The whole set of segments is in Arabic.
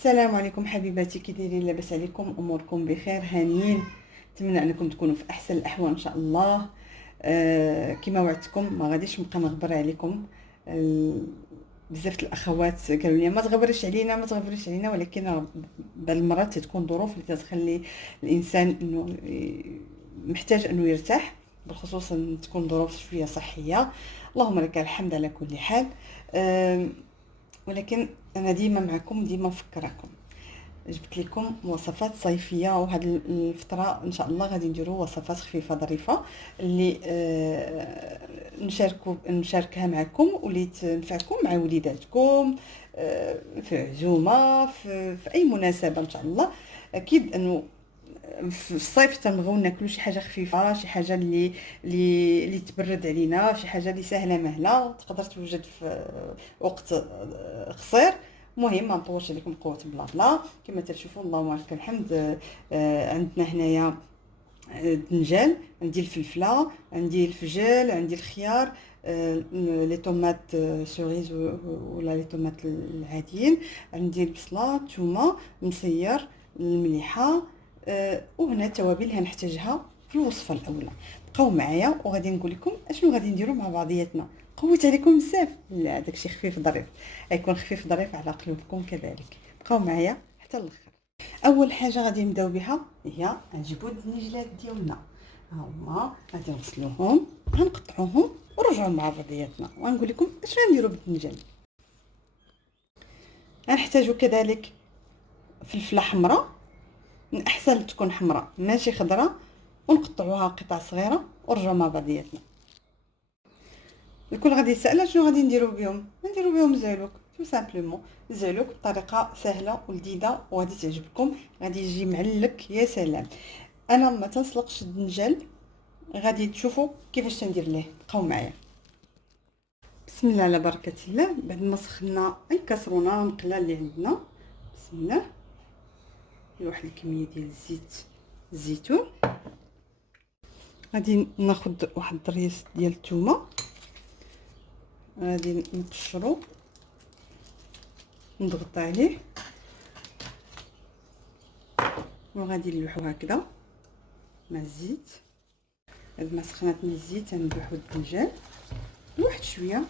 السلام عليكم حبيباتي، كي دايرين؟ لاباس عليكم؟ اموركم بخير؟ هانيين؟ نتمنى انكم تكونوا في احسن الاحوال ان شاء الله. كما وعدتكم ما غاديش نبقى نغبر عليكم. آه بزاف د الاخوات قالوا لي ما تغبريش علينا ما تغبريش علينا، ولكن بعض المرات تكون ظروف اللي تخلي الانسان انه محتاج انه يرتاح، بالخصوص ان تكون ظروف شويه صحيه. اللهم لك الحمد على كل حال. آه ولكن انا ديما معكم، ديما نفكركم. جبت لكم وصفات صيفيه، وهذه الفتره ان شاء الله غادي نديروا وصفات خفيفه ظريفه اللي نشاركها معكم، واللي تنفعكم مع وليداتكم في عزومه، في اي مناسبه ان شاء الله. اكيد انه في الصيف تنبغيو ناكلوا شي حاجه خفيفه، شي حاجه اللي تبرد علينا، شي حاجه اللي سهله مهله تقدر توجد في وقت قصير. المهم ما نطولش عليكم قوه بلا بلا. كما تشوفوا اللهم لك الحمد. عندنا هنايا الدنجال، عندي الفلفله، عندي الفجل، عندي الخيار، لي طوماط سوريز ولا لي طوماط العاديين، عندي البصله، الثومه، المسير، المليحه. وهنا التوابل اللي هنحتاجها في الوصفه الاولى. بقاو معايا وغادي نقول لكم اشنو غادي نديروا مع بعضياتنا. قوت عليكم بزاف؟ لا، داكشي خفيف ظريف، غيكون خفيف ظريف على قلوبكم كذلك. بقاو معايا حتى الاخر. اول حاجه غادي نبداو بها هي نجيبو الدنجلات ديالنا. ها هما غادي نغسلوهم، غنقطعوهم ونرجعوا مع بعضياتنا ونقول لكم اش غنديروا بالدنجال. غنحتاجو كذلك فلفله حمراء، من احسن تكون حمراء ماشي خضراء، ونقطعوها قطع صغيره ونرجعوا مع بعضياتنا. الكل غادي يسال شنو غادي نديروا بهم. نديروا بهم زعلوك، تو سامبلومون زعلوك بطريقه سهله ولذيذه وغادي تعجبكم. غادي يجي معلك يا سلام. انا ما تنسلقش الدنجال، غادي تشوفوا كيفاش تندير ليه. بقاو معايا. بسم الله على بركه الله. بعد ما سخنا اي كاسرونه مقله اللي عندنا، بسم الله، واحد الكميه ديال الزيت الزيتون. غادي ناخذ واحد الريس ديال الثومه، غادي نقشرو نضغط عليه وغادي نلوحو هكذا مع الزيت. بعد ما سخناتني الزيت غنلوحو الدنجال واحد شويه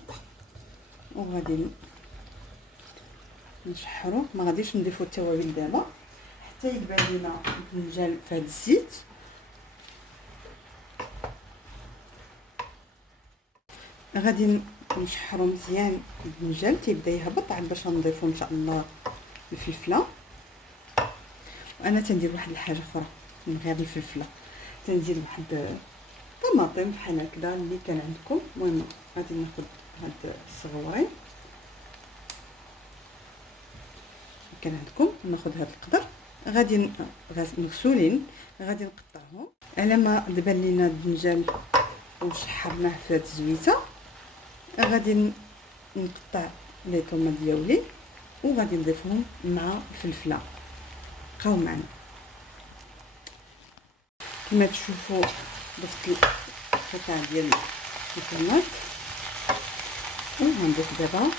وغادي نشحرو. ما غاديش نضيفو التوابل دابا حتى يبان لينا الدنجال في هذا الزيت. غادي نشحرو مزيان الدنجال تيبدا يهبط عاد باش نضيفو ان شاء الله الفلفله. وانا تندير واحد الحاجه اخرى من غير الفلفله، تنزيد واحد طماطم بحال هكذا اللي كان عندكم. المهم غادي ناخذ هاد الصغورين كان عندكم، ناخذ هاد القدر غادي مغسولين، غادي نقطعهم على ما دبان لينا الدنجال وشحرناه في هاد الزويته. غادي نقطع لي طوماط ديالي وغادي نضيفهم مع الفلفله. بقاو معنا. كما تشوفوا ضفت القطع ديال الطوماط وغنضيف دابا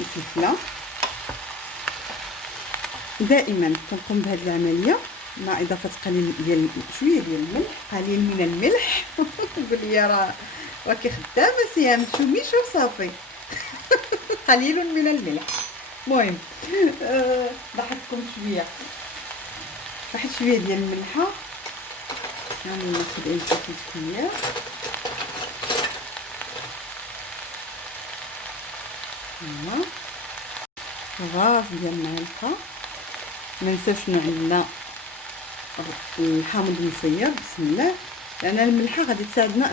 الفلفله. دائما كنقوم بهذه العمليه مع اضافه قليل ديال شويه ديال الملح، قليل من الملح. قول لي راه كيخدامه سيام شومي شوف صافي. قليل من الملح. المهم ضحكتكم شويه، واحد شويه ديال الملحه. غادي ناخذ اي كيس هنا غاز ديال المعلقه. ما ننساوش انه عندنا الحامض المسير، بسم الله، لان الملحه غادي تساعدنا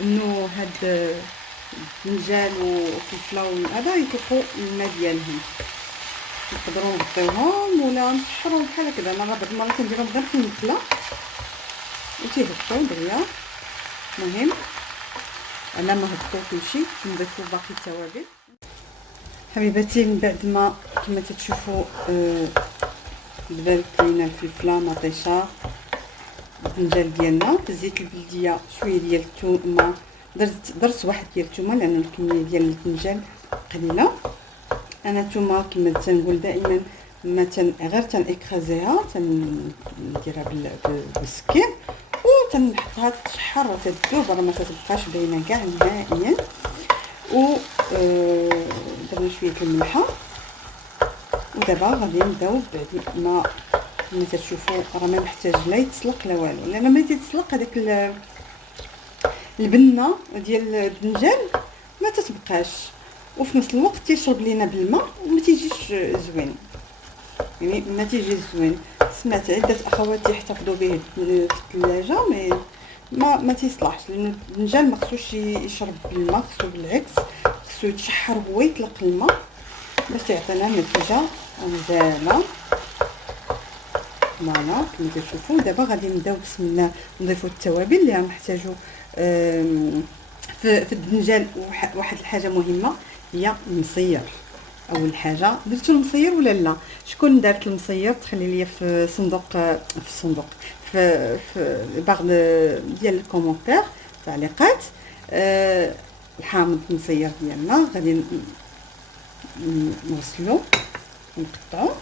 انه هاد الدنجال والفلفله هذا يطيحوا الماء ديالهم. نقدروا نغطيوهم ولا نشحروهم بحال هكذا. انا بعض المرات نديرهم غير في المقله وتيهبطوا دغيا. المهم على ما هبطوا كلشي نضيفوا باقي التوابل. حبيباتي من بعد ما كما تشوفوا دبلت لينا الفلفله مطيشه، الدنجال ديالنا في الزيت البلديه، شويه ديال الثومه، درت واحد ديال الثومه لان الكميه ديال الدنجال قليله. انا الثومه كما تنقول دائما ما غير تنكرازيها، تنديرها بالسكين وتنحطها تشحر وتذوب راه ما تتبقاش باينه كاع نهائيا. و درنا شويه الملحه، ودابا غادي نبداو بعد ما تشوفوا راه ما محتاج لا يتسلق لا والو، لان ما تيتسلق هذاك البنه ديال الدنجال ما تتبقاش، وفي نفس الوقت تيشرب لينا بالماء وما تيجيش زوين، يعني ما تيجي زوين. سمعت عده اخوات يحتفظوا به في الثلاجه ما تيصلحش، لان الدنجال ما خصوش يشرب بالماء، خصو بالعكس خصو يتشحر هو يطلق الماء باش تعطينا نتيجه مزيانه. فوالا كما تشوفوا. دابا غادي نبداو بسم الله نضيفوا التوابل اللي غنحتاجو في الدنجال. واحد الحاجه مهمه هي المصير. اول حاجه درتو المصير ولا لا؟ شكون دارت المصير تخلي لي في صندوق في بعض ديال الكومونتير تعليقات. الحامض المصير ديالنا غادي نغسلو ونقطعو.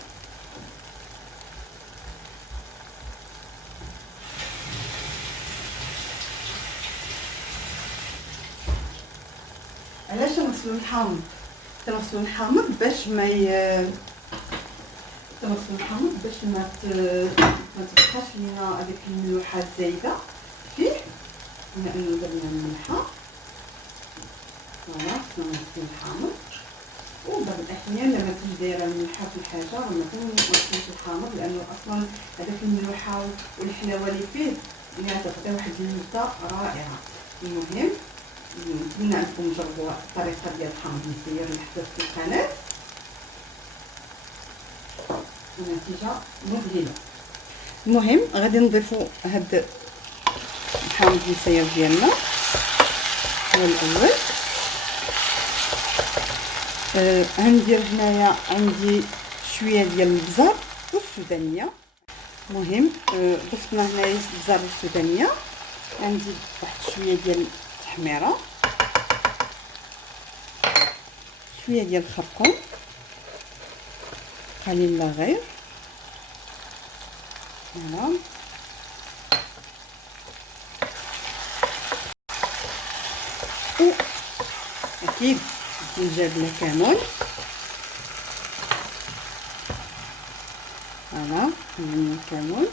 علاش نغسلو الحامض؟ تنغسلو الحامض باش ما تبقاش لينا هذيك الملوحه الزايده فيه، لانه درنا الملحه. فوالا تنغسلو الحامض. وبعض الاحيان لما تجي دايره الملحه في الحاجه ما تنغسلوش الحامض، لانه اصلا هذاك الملوحه والحلاوه اللي فيه اللي غتعطي واحد اللذه رائعه. المهم نتمنى انكم تجربوا الطريقه ديال الحامض المصير اللي حطيت في القناه، النتيجه مذهله. المهم غادي نضيفوا هاد الحامض المصير ديالنا. هو الاول غندير هنايا عندي شويه ديال البزار والسودانيه. المهم ضفنا هنايا البزار والسودانيه، غنزيد واحد شويه ديال التحميره، شويه ديال الخرقوم قليل لا غير. فوالا اكيد الدجاج لا كامل. فوالا الكمون.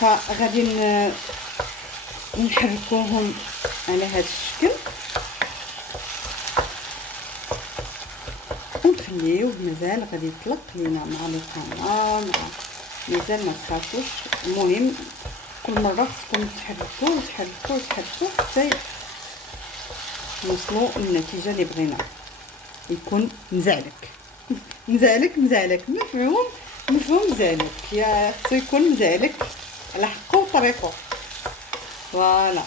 فغادي نحركوهم على هذا الشكل ونخليوه مازال غادي يطلق لينا مع القناه، مازال ما تخافوش. المهم كل مره خصكم تحركوا حتى نوصلوا للنتيجه اللي بغينا. يكون مزعلك مفهوم مزعلك، يا خصو يكون مزعلك على حقه وطريقه. فوالا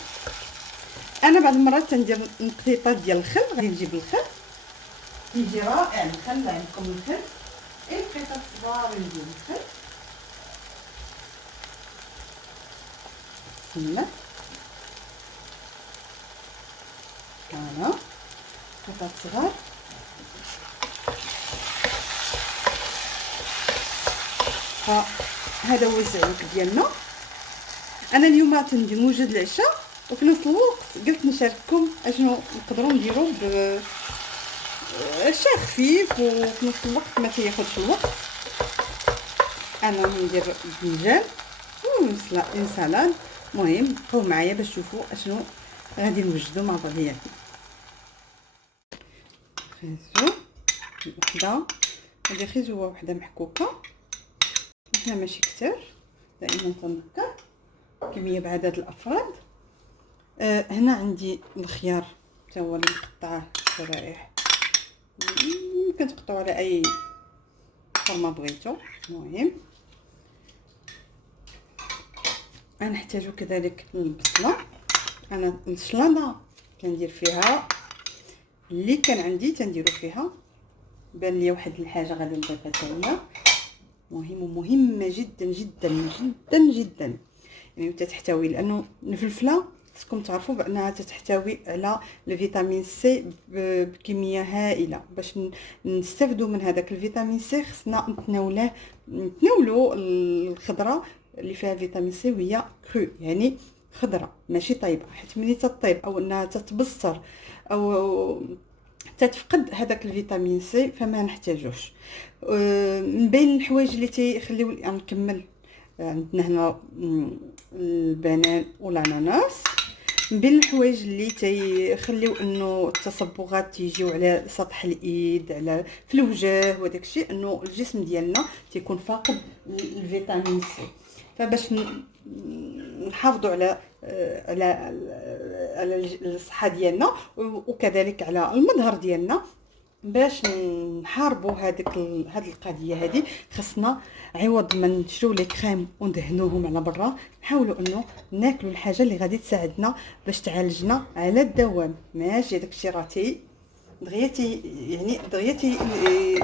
انا بعض المرات تندير نقطيطات ديال الخل. غادي نجيب الخل، يجي رائع الخل. عندكم الخل نقطيطات صغار ندير الخل. بسم فوالا قطعات صغار. فهذا هو الزعيق ديالنا. انا اليوم تندير موجد العشاء، وفي نفس الوقت قلت نشارككم اشنو نقدروا نديروا عشاء خفيف وفي نفس الوقت ما تياخذش الوقت. انا ندير الدجاج وسلطه. المهم بقاو معايا باش تشوفوا اشنو غادي نوجدوا مع بعضياتنا. خيزو وحده هذه خيزوه وحده محكوكه، احنا ماشي كتير، دائما تنذكر كميه بعدد الافراد. هنا عندي الخيار حتى هو اللي مقطعه شرائح، ممكن تقطعوا على اي فورما بغيتو. المهم غنحتاجو كذلك البصله. انا الشلاضه كندير فيها اللي كان عندي تنديرو فيها. بان لي واحد الحاجه غادي نضيفها حتى هي مهمه جدا جدا جدا جدا، يعني تحتوي، لانه الفلفله خصكم تعرفوا بانها تحتوي على الفيتامين سي بكميه هائله. باش نستافدوا من هذاك الفيتامين سي خصنا نتناولوا الخضره اللي فيها فيتامين سي وهي كرو، يعني خضره ماشي طيبه، حيت ملي تطيب او انها تتبصر او تتفقد هذاك الفيتامين سي فما نحتاجوش. من بين الحوايج اللي تيخليو نكمل عندنا هنا البنان والاناناس. من بين الحوايج اللي تيخليو انه التصبغات تيجيو على سطح الايد على في الوجه وداك الشيء، انه الجسم ديالنا تيكون فاقد الفيتامين سي. فباش نحافظوا على الصحه ديالنا وكذلك على المظهر ديالنا، باش نحاربوا هاد القضيه هذه، خصنا عوض ما نشرو لي كريم وندهنوهم على برا نحاولوا انه ناكلوا الحاجه اللي غادي تساعدنا باش تعالجنا على الدوام. ماشي داكشي راه دغيا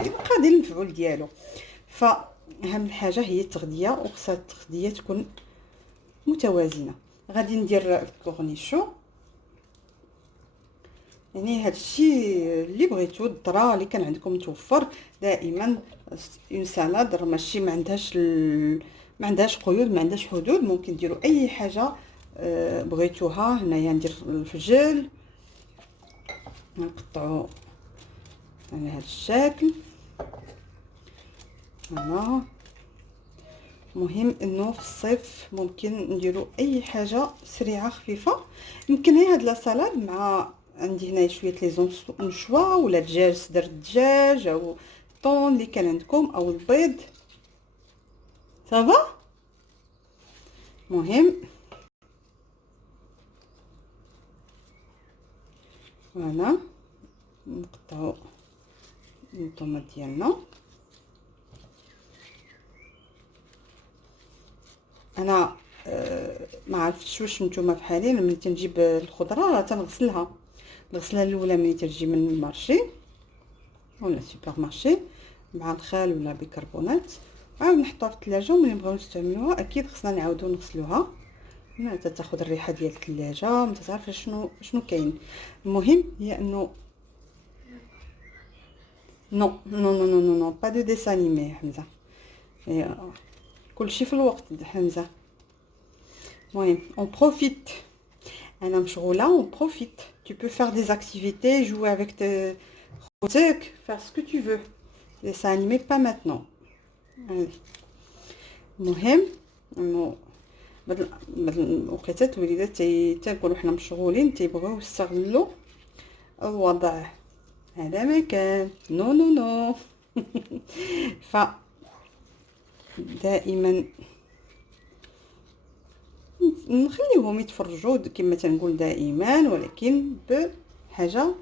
يبقى ديال المفعول ديالو. فاهم الحاجه هي التغذيه، وخصها التغذيه تكون متوازنه. غادي ندير الكورنيشو، يعني هذا الشيء اللي بغيتو، الذره اللي كان عندكم متوفر دائما. اون سالاد راه ماشي ما عندهاش قيود، ما عندهاش حدود، ممكن ديروا اي حاجه بغيتوها. هنايا ندير الفجل نقطعو على هذا الشكل. فوالا مهم انه في الصيف ممكن نديروا اي حاجه سريعه خفيفه. يمكن هي هاد لا سالاد مع عندي هنا شويه لي زونشوا ولا دجاج، صدر الدجاج او الطون اللي كان عندكم او البيض صافا. مهم فوالا نقطعوا الطوماط ديالنا. انا ما عرفتش واش نتوما بحالي، ملي تنجيب الخضره راه تنغسلها الاولى ملي تجي من المارشي ولا سوبر مارشي مع الخل ولا بيكربونات، عاود نحطوها في الثلاجه. وملي نبغيو نستعملوها اكيد خصنا نعاودو نغسلوها، ما تاخذ الريحه ديال الثلاجه، ما تعرف شنو كاين. المهم هي انه نو نو نو نو نو, نو. با دو ديسانيمي حمزه، كلشي في الوقت حمزه. المهم اون بروفيت، انا مشغوله اون بروفيت. tu peux faire des activités, jouer avec tes trucs, faire ce que tu veux. dessin animé pas maintenant. Allez. المهم انه بعض الوقيتات الوليدات تيقولوا حنا مشغولين، تيبغيو يستغلوا الوضع. هذا ما كان نو نو نو. ف دائما نخليوهم يتفرجوا كما تنقول دائما، ولكن بحاجه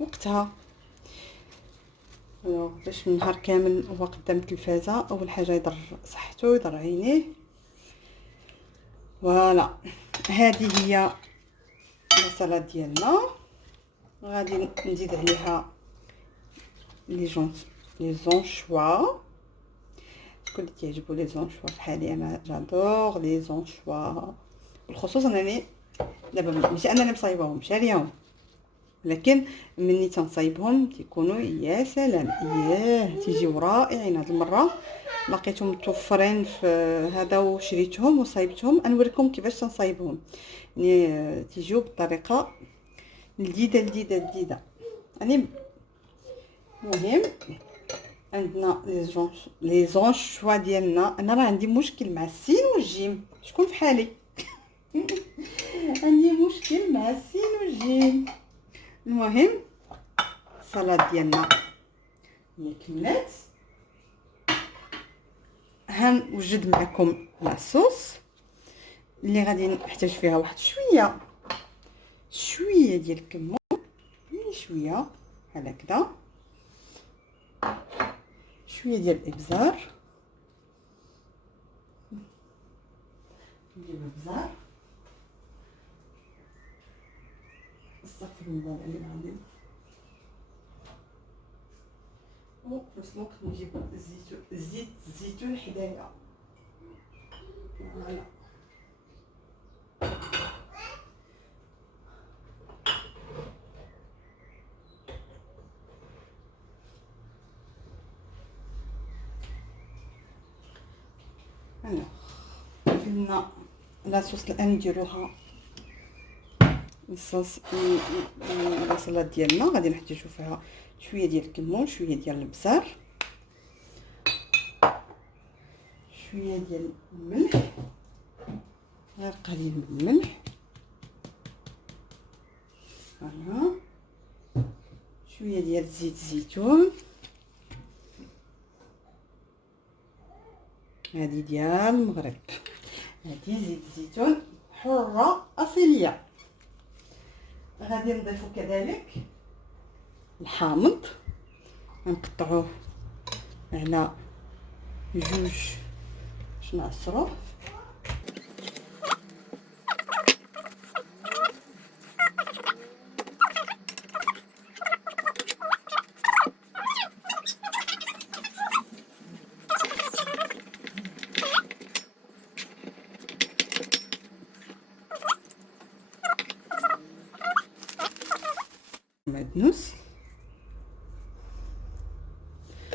وقتها. باش النهار كامل هو قدام التلفازه، اول حاجه يضر صحته يضر عينيه. فوالا هذه هي السلطه ديالنا. غادي نزيد عليها لي زونشوا. شكون اللي كيعجبو لي زونشوا بحالي؟ انا جادور لي زونشوا، بالخصوص انني دابا ماشي انني مصايباهمش اليوم، لكن مني تنصايبهم تيكونوا يا سلام، تيجيو رائعين. هاد المره لقيتهم متوفرين في هذا وشريتهم وصايبتهم. نوريكم كيفاش تنصايبهم، يعني تيجيو بطريقه لذيذه يعني. المهم عندنا لي زونشوا ديالنا. انا راه عندي مشكل مع السين والجيم، شكون في حالي؟ عندي مشكل مع السين والجيم. المهم السلطه ديالنا هي كملات. هنوجد معكم لاصوص اللي غادي نحتاج فيها واحد شويه ديال الكمون، شويه بحال هكذا، شويه ديال الابزار، ندير الابزار استغفر الله العظيم. وفي نفس الوقت نجيب زيت الزيتون حدايا. فوالا الوغ قلنا لاصوص الان نديروها الصوص البصله ديالنا. غادي نحتاجو فيها شويه ديال الكمون، شويه ديال البزار، شويه ديال الملح، غير قليل من الملح، فوالا، شويه ديال زيت الزيتون، هذه ديال المغرب، هذه زيت الزيتون حره اصيليه. غادي نضيفو كذلك الحامض، غنقطعوه على جوج باش نعصروه. معدنوس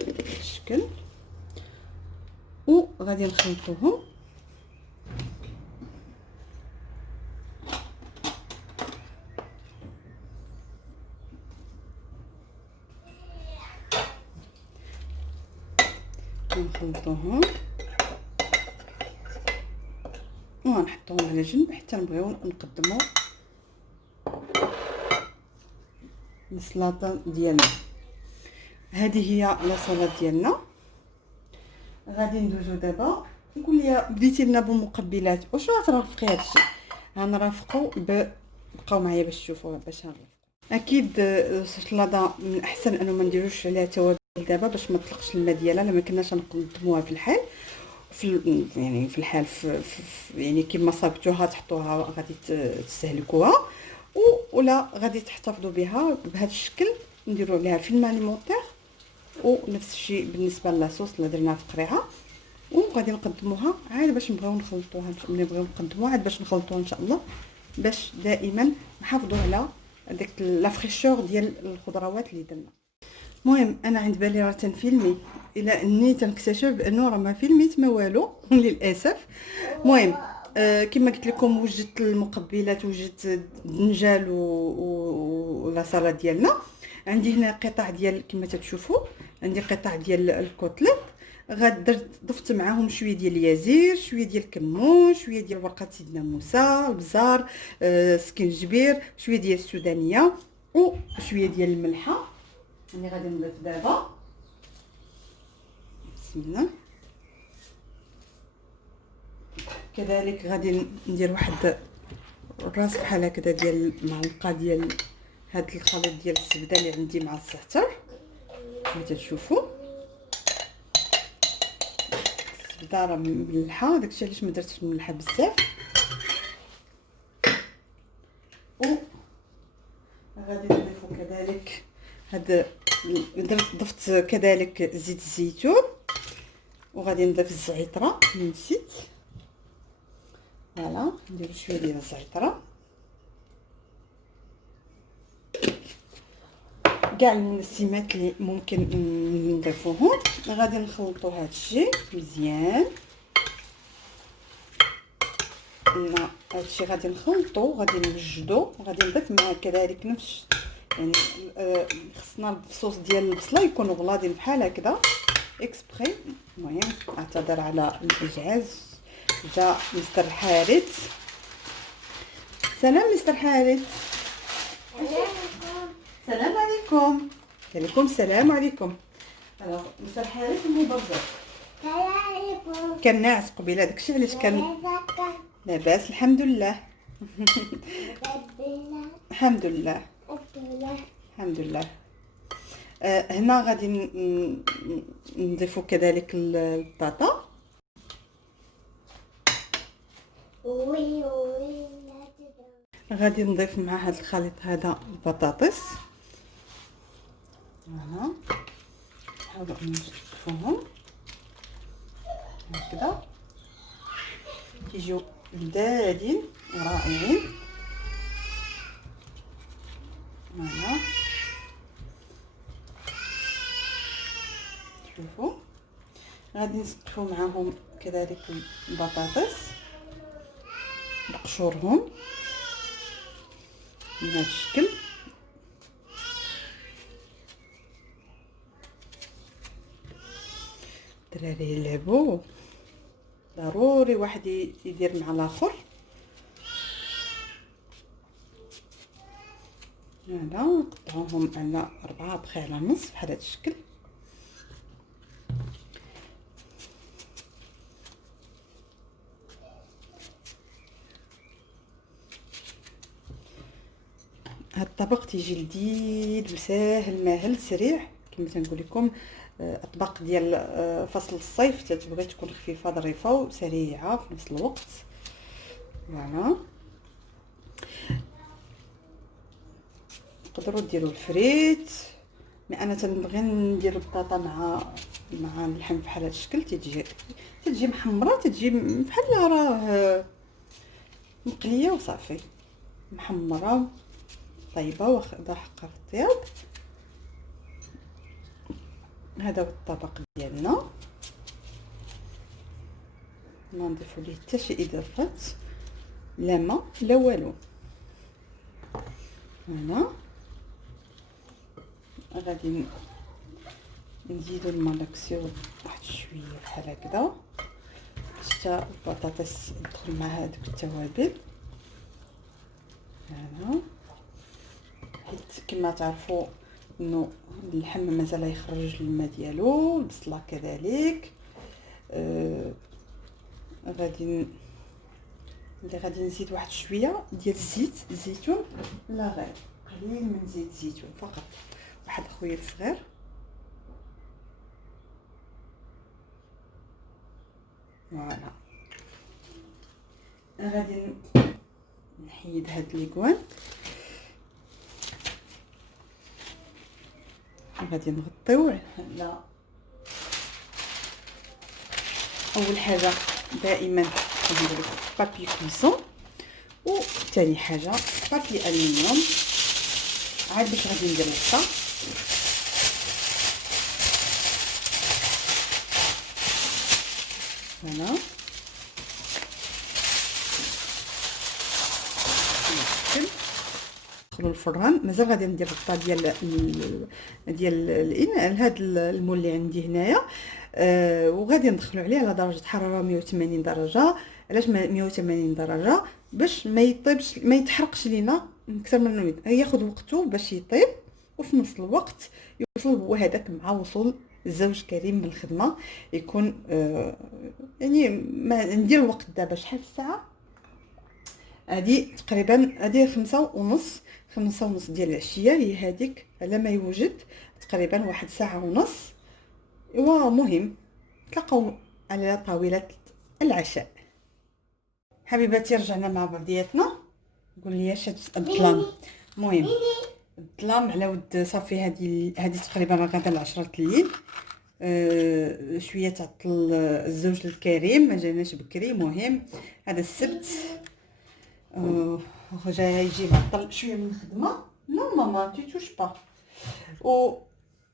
بالشكل، وغادي نخلطوهم ونحطوهم على جنب حتى نبغيو نقدمو السلطه ديالنا. هذه هي لاصالات ديالنا. غادي ندوزو دابا. نقول لي بديتي لنا بالمقبلات، واش غترافقي هادشي؟ غنرافقو بقاو معايا باش تشوفوها باش نرافقو. اكيد السلطه من احسن انه ما نديروش عليها توابل دابا باش ما تطلقش الماء ديالها. لما كناش نقدموها في الحال يعني في الحال يعني كيما صابتوها تحطوها غادي تستهلكوها، ولا غادي تحتفظوا بها بهذا الشكل. نديروا عليها فيلم اليمونتير، ونفس الشيء بالنسبه لاصوص اللي درناها في قريعه. وغادي نقدموها عاد باش نبغيو نخلطوها، ملي نبغيو نقدموها عاد باش نخلطوها ان شاء الله، باش دائما نحافظوا على داك لا فريشور ديال الخضروات اللي درنا. المهم انا عند بالي راه تنفيلمي، الى اني تنكتشف بانه راه ما فيلميت ما والو للاسف. المهم كما قلت لكم وجدت المقبلات، وجدت الدنجال ولا سلطه ديالنا. عندي هنا قطع ديال كما تشوفوا، عندي قطع ديال الكوتليت. ضفت معاهم شويه ديال اليازير، شويه ديال الكمون، شويه ديال ورقه سيدنا موسى، البزار، سكنجبير، شويه ديال السودانيه، وشويه ديال الملحه اللي غادي نضيف دابا. بسم الله. كذلك غادي ندير واحد الراس بحال هكذا ديال المعلقه ديال هاد الخليط ديال الزبده اللي عندي مع الزعتر كما تشوفوا. الزبده راه مملحه، داكشي علاش ما درتش ملحه بزاف. غادي نضيفوا كذلك هاد ضفت كذلك زيت الزيتون، وغادي نضيف الزعتره نسيت. فوالا ندير شويه ديال الزعتره، كاع المنسمات اللي ممكن نضيفوهم. غادي نخلطوا هذا الشيء مزيان. لا هذا الشيء غادي نخلطوا، غادي نوجدوا، غادي نضيف معاه كذلك نفس يعني خصنا الصوص ديال البصله يكونوا غلاضين بحال هكذا اكسبري. المهم اعتذر على الازعاج، جا مستر حارث. سلام مستر حارث. السلام عليكم. عليكم السلام عليكم. الوغ مستر حارث المبرزق. السلام عليكم. كان ناعس قبيله، داكشي علاش كان لاباس. الحمد لله. الحمد لله. الحمد لله. هنا غادي نضيفوا كذلك البطاطا. غادي نضيف مع هذا الخليط هذا البطاطس. فوالا نحاولوا نشوفوهم هكذا كيجيو لذاذين ورائعين. فوالا شوفوا غادي نصطفوا معاهم كذلك البطاطس بقشورهم بهذا الشكل. الدراري يلعبوا، ضروري واحد يدير مع الاخر. هنا نقطعوهم على 4 بخي على نص بحال هذا الشكل. هاد الطبق تيجي لذيذ وساهل ماهل سريع كما تنقول لكم. اطباق ديال فصل الصيف تتبغي تكون خفيفه ظريفه وسريعه في نفس الوقت. فوالا تقدروا ديروا الفريت، مي انا تنبغي ندير البطاطا مع اللحم بحال هذا الشكل. تتجي محمره، تتجي بحال راه مقليه وصافي، محمره طيبه واخده حقها في الطياب. هذا هو الطبق ديالنا، ما نضيفوا ليه حتى شي اضافات، لا ما لا والو. هنا غادي نزيدو الماء واحد شويه بحال هكذا حتى البطاطس تدخل مع هذوك التوابل. هنا حيت كما تعرفوا انه اللحم مازال يخرج الماء ديالو، البصله كذلك. غادي نزيد واحد شويه ديال الزيت الزيتون، لا غير قليل من زيت الزيتون فقط، واحد خويا صغير. فوالا غادي نحيد هاد ليكوان، غادي نغطيوه على اول حاجه دائما كنديرو بابي كويسون، وثاني حاجه بابي الومنيوم عاد باش غادي ندير الغطا. هنا ندخلوا الفران. مازال غادي ندير الغطا ديال هذا المول اللي عندي هنايا. وغادي ندخلوا عليه على درجه حراره 180 درجه. علاش 180 درجه؟ باش ما يطيبش، ما يتحرقش لينا اكثر من انه ياخذ وقته باش يطيب، وفي نفس الوقت يوصل هو هذاك مع وصول الزوج كريم من الخدمه يكون يعني ما ندير الوقت دابا شحال الساعه هذه تقريبا، هذه 5:30 ديال العشيه هي هذيك على ما يوجد، تقريبا واحد ساعه ونص. ومهم تلقاو على طاوله العشاء. حبيباتي رجعنا مع بعضياتنا. قول لي اش الظلام. المهم الظلام على ود صافي، هذه تقريبا غدا العشرة الليل. شويه تعطل الزوج الكريم، ما جاناش بكري. مهم هذا السبت جاي يجي معطل شويه من الخدمه. نو ماما تي توش با. و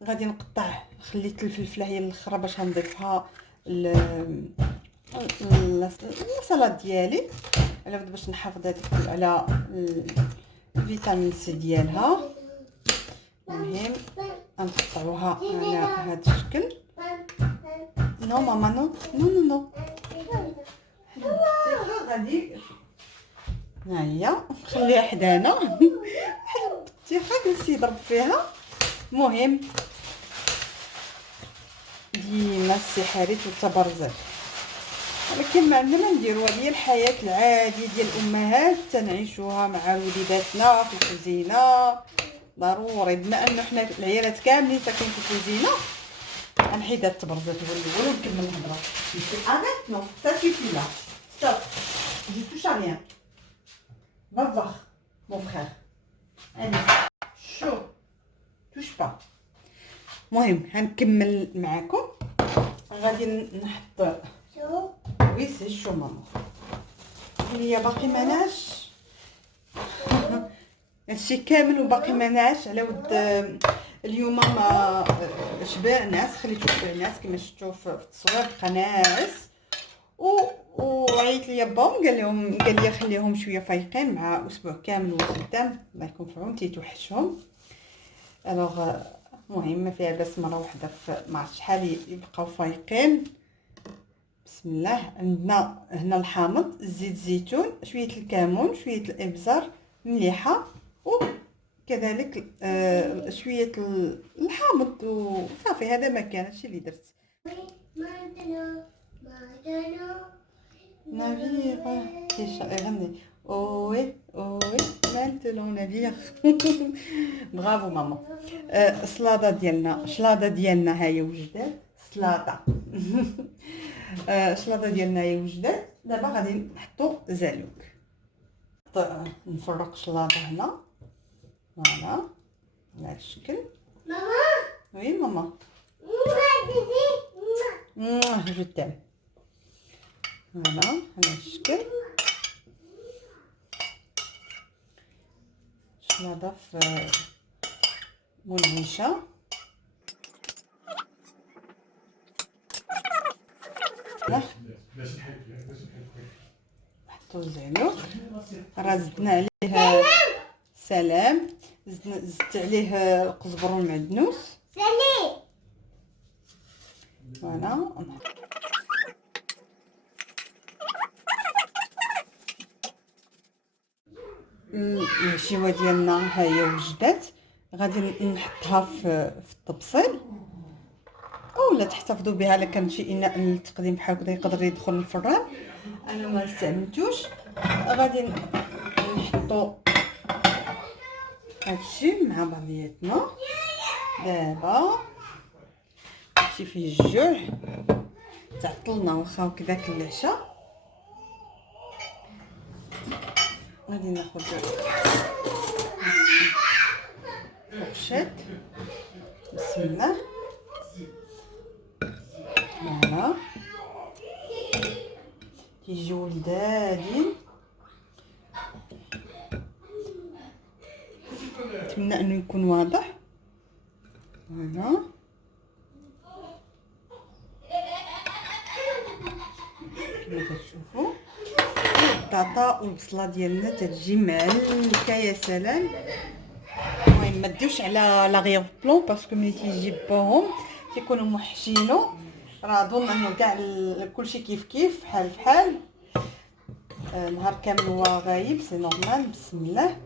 غادي نقطع، خليت الفلفله هي الاخرى باش غنضيفها السلطه ديالي على ود باش نحافظ هذيك على الفيتامين سي ديالها. المهم غنقطعوها على هذا الشكل. نو ماما نو نو نو نو غادي ها هي نخليها حدانا بحال البطيخه جلس يضرب فيها. المهم ديما السحاريت والتبرزات، ولكن ما عندنا ما نديرو، هذه هي الحياه العاديه ديال الامهات تنعيشوها مع وليداتنا في الكوزينه. ضروري بما انه حنا العيالات كاملين ساكنين في الكوزينه غنحيد هاد التبرزات هو الاول ونكمل الهضره. اريت نو سا سوفي لا ستوب جو توش ا ريان va voir mon frère. Allez chaud touche pas. المهم هنكمل معكم. غادي نحط وي سي شو ماما هي باقي ماناش هادشي كامل وباقي ماناش على ود اليوم ما شبع ناس، خليته شبع ناس كما شفتوا في التصوير بقى ناعس. وعيط ليا باهم قال لي خليهم شويه فايقين مع اسبوع كامل وخدام، الله يكون في عون تيتوحشهم. الوغ المهم ما فيها باس مره واحده ما عرفت شحال يبقاو فايقين. بسم الله. عندنا هنا الحامض، زيت الزيتون، شويه الكمون، شويه الابزار، مليحه، وكذلك شويه الحامض وصافي. هذا ما كان هادشي اللي درت. نافيغ يغني اوي اوي مانتلو نافيغ. برافو ماما. شلاضه ديالنا هي وجدات. سلاطه شلاضه ديالنا هي وجدات. دابا غادي نحطو زالوك. نفرق شلاضه هنا فوالا بهذا الشكل. ماما وي ماما جو تام. فوالا هذا الشكل. شلاضه في منعشه. نحطو الزعلوك. راه زدنا عليه سلام، زدت عليه القزبر والمعدنوس. فوالا الشيوه ديالنا ها هي وجدات. غادي نحطها في الطبسيل، اولا تحتفظوا بها الا كان شي اناء للتقديم بحال هكذا يقدر يدخل الفران. انا ما استعملتوش. غادي نحطوا هادشي مع بعضياتنا. دابا هادشي فيه الجوع، تعطلنا واخا هكذاك العشاء. غادي ناخذ فوقشات. بسم الله. فوالا تيجيو ولدادين. نتمنى انه يكون واضح. فوالا كما كتشوفوا البطاطا والبصله ديالنا تتجي معلكه يا سلام. المهم ما ديوش على لاغيغ بلون باسكو ملي تيجيبوهم تيكونوا موحشينو. راه اظن انه كاع كلشي كيف بحال نهار كامل هو غايب سي نورمال. بسم الله.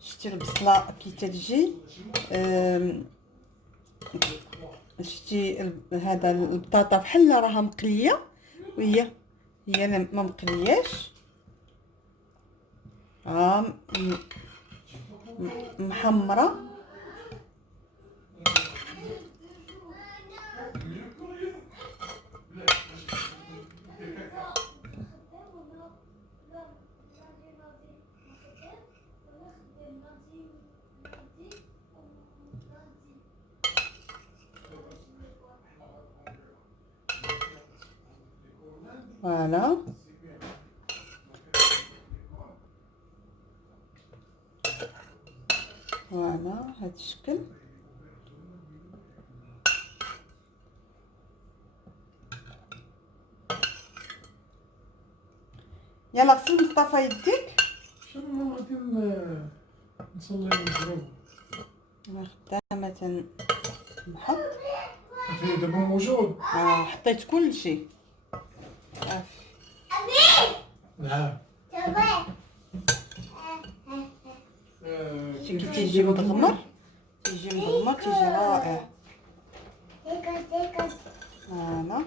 شتي البصله كي تتجي، شتي هذا البطاطا بحال راها مقليه وهي ما مقلياش، محمره. فوالا فوالا هاد الشكل. يلا غسل مصطفى يديك. شنو غادي نصلي المغرب. انا خدامه نحط. انت دابا موجود. حطيت كلشي. نعم. شتي كي تيجي مدغمر تيجي رائع. فوالا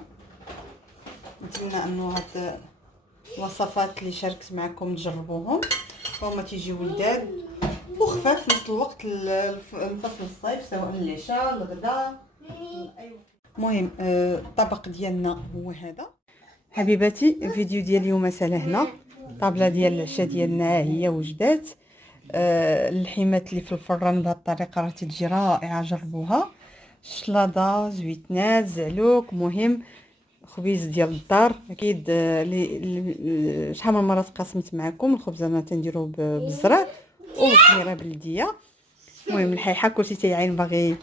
نتمنى انه هاد الوصفات اللي شاركت معكم تجربوهم. هما تيجيو ولداد وخفاف في نفس الوقت الفصل الصيف، سواء العشاء الغداء ايوا. المهم الطبق ديالنا هو هذا حبيباتي. الفيديو ديال اليوم سالا هنا. الطابله ديال العشاء ديالنا هي وجدات. اللحيمات اللي في الفران بهذه الطريقه راه تجي رائعه، جربوها. شلاضه، زويتنات، زعلوك، مهم خبيز ديال الدار اكيد. شحال من مره تقاسمت معكم الخبز انا تنديرو بالزرع وبالخميره بلديه. المهم الحيحه كلشي تيعين باغي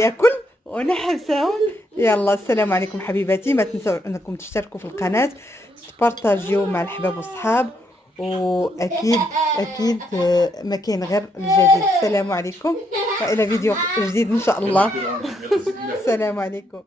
ياكل وانا حابساهم يلا السلام عليكم حبيباتي، ما تنسوا انكم تشتركوا في القناه، تبارطاجيو مع الحباب والصحاب، واكيد اكيد ما كاين غير الجديد. السلام عليكم والى فيديو جديد ان شاء الله. السلام عليكم.